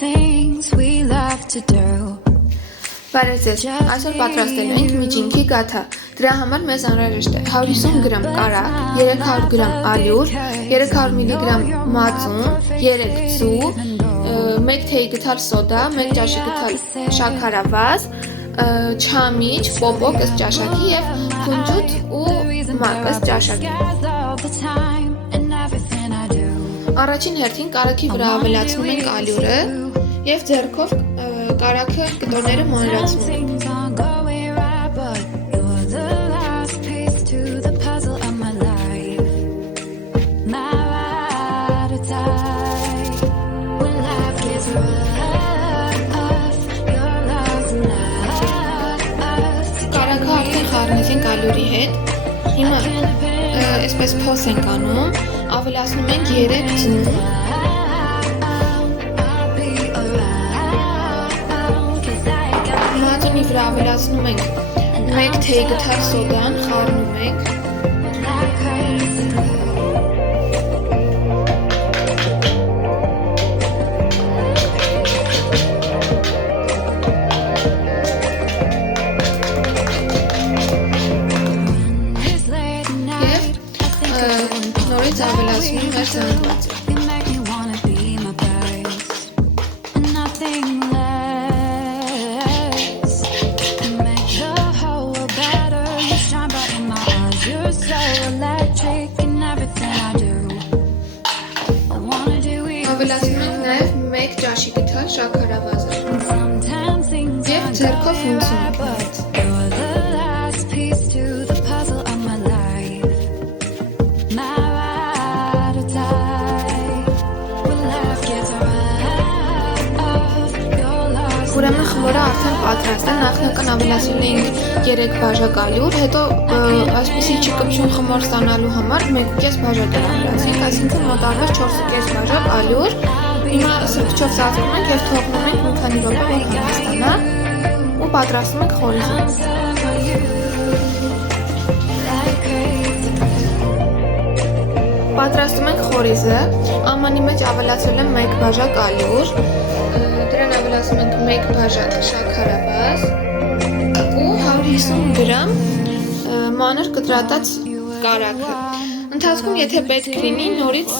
things we love to do. Բարեզես, այսօր պատրաստելու ենք միջինքի գաթա, դրա համար մեզ անհրաժեշտ է 150 գրամ կարագ, 300 գրամ ալյուր, 300 միլիգրամ մածուն, 3 ձու, 1 թեյ գթալ սոդա, 1 ճաշի գթալ շաքարավազ, չամիչ, պոպոկ ըստ ճաշակի և քունջութ ու մակ ըստ ճաշակի։ Առաջին հերթին կարագի վրա ավելացնում ենք ալյուրը և ձեռքով կարագը կտորները մանրացնում ենք։ Կարագը արդեն խառնեցինք ալյուրի հետ։ Հիմա այսպես փոս ենք անում, ավելացնում ենք 3 ձու։ Մածունի վրա ավելացնում ենք 1 թեյ գթալ սոդան, խառնում ենք։ Եվ նորից ավելացնում մեր զանգվածը։ Ավելացնում ենք նաև 1 ճաշի գթալ շաքարավազը և ձեռքով հունցում ենք նորից։ Ուրեմն խմորը արդեն պատրաստ է, նախնական ավելացրել էինք 3 բաժակ ալյուր, հետո այսպիսի չկպչուն խմոր ստանալու համար 1.5 բաժակ ավելացինք, այսինքն մոտավորապես 4.5 բաժակ ալյուր։ Հիմա սրբիչով ծածկում ենք և թողնում ենք մի քանի րոպե որ հանգստանա ու պատրաստում ենք խորիզը։ Պատրաստում ենք խորիզը, ամանի մեջ ավելացրել եմ 1 բաժակ ալյուր, դրան ավելացնում ենք 1 բաժակ շաքարավազ ու 150 գրամ մանր կտրատած կարագը։ Ընթացքում եթե պետք լինի, նորից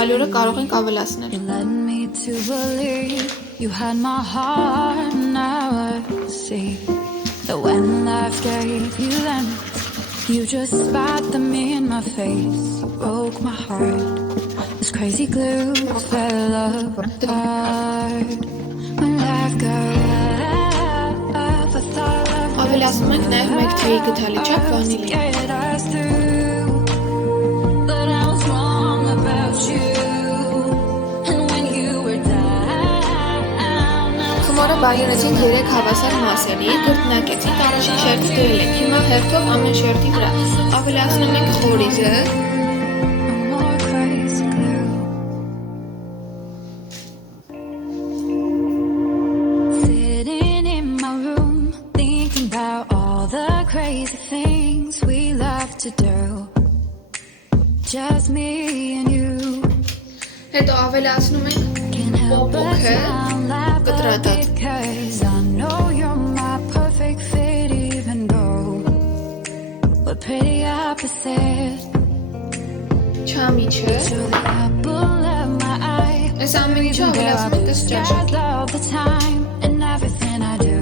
ալյուրը կարող ենք ավելացնել։ You just spat them in my face, broke my heart. This crazy glue fell apart. When life got rough, I thought ավելացնում ենք նաև 1 թեյ գթալի չափ վանիլին։ But I was wrong about you. And when you were down, Խմորը բայրեցինք 3 հավասար մասերի, գրտնակեցինք, առաջին շերտը դրել ենք, հիմա հերթով ամեն շերտի վրա ավելացնում ենք խորիզը, sitting in my room, thinking about all the crazy things we love to do. Just me and you. հետո ավելացնում ենք պոպոքը, կտրատած, Cause I know you're my perfect fit, even though we're pretty opposite. չամիչը, You're the apple of my eye. այս ամեն ինչը ավելացնում ենք ըստ ճաշակի։ All the time and everything I do,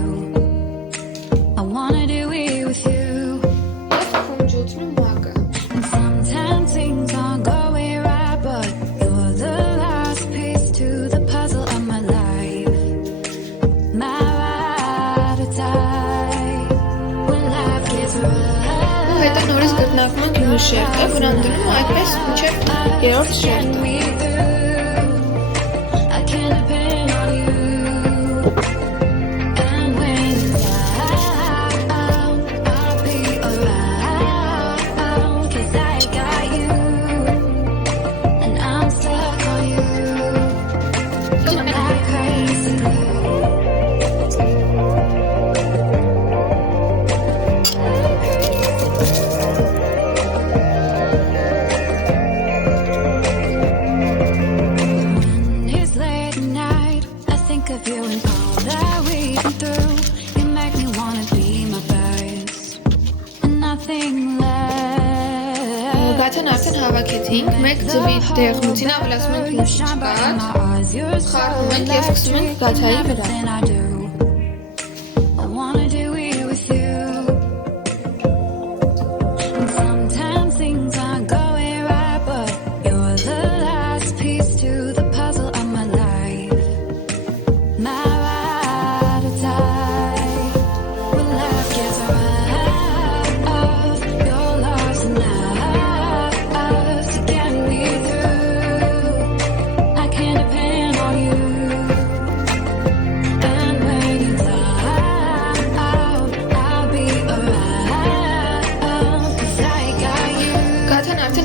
I wanna do it with you. Եվ քունջութն ու մակը։ And sometimes things aren't going right, but you're the last piece to the puzzle of my life. My ride or die. When life gets rough, Ու հետո նորից գտնվում ենք մյուս շերտը, որան դնում այդպես մինչև 3-րդ շերտը։ we through. I can depend on you. And when you're down, I'll be around. 'Cause I got you. And I'm stuck on you. Like crazy glue. Գաթան արդեն հավաքեցինք, մեկ ձվի դեղնուցին ավելացում ենք լուշիչկատ, խառնում ենք և սկսում ենք գաթայի վրա։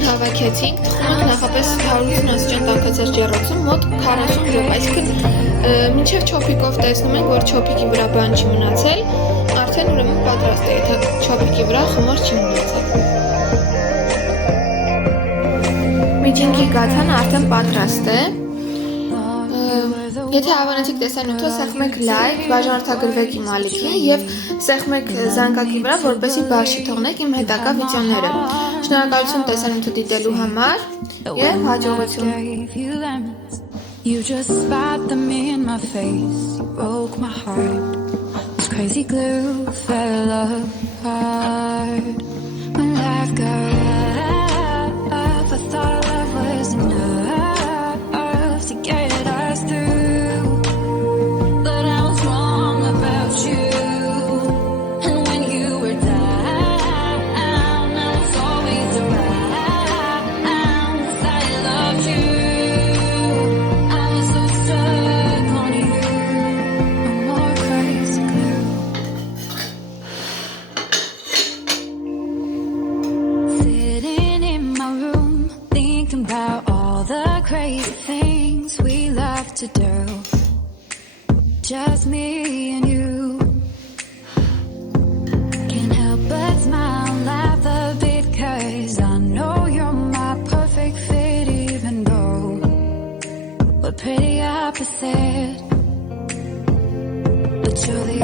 Հավաքեցինք, թխում ենք նախապես 180 աստիճան տաքացած ջեռոցում մոտ 40 րոպե, այսինքն մինչև չոփիկով տեսնում ենք, որ չոփիկի վրա բան չի մնացել, արդեն ուրեմն պատրաստ է, եթե չոփիկի վրա խմոր չի մնացել։ Միջինքի գաթան արդեն պատրաստ է։ Եթե հավանեցիք տեսանյութը, սեղմեք լայք, բաժանորդագրվեք իմ ալիքին և սեղմեք զանգակի վրա, որպեսզի բաց չթողնեք իմ հետագա վիդեոները։ Շնորհակալություն տեսանյութը դիտելու համար և հաջողություն։ You just spat them in my face, you broke my heart. This crazy glue fell apart. When life got rough, I thought love was enough to get us through. But I was wrong about you. And when you were down, I was always around. 'Cause I loved you. I was so stuck on you. No more crazy glue. Sitting in my room, thinking about all the crazy things we love to do. Just me and you. Can't help but smile, laugh a bit, 'cause I know you're my perfect fit, even though we're pretty opposite. But you're the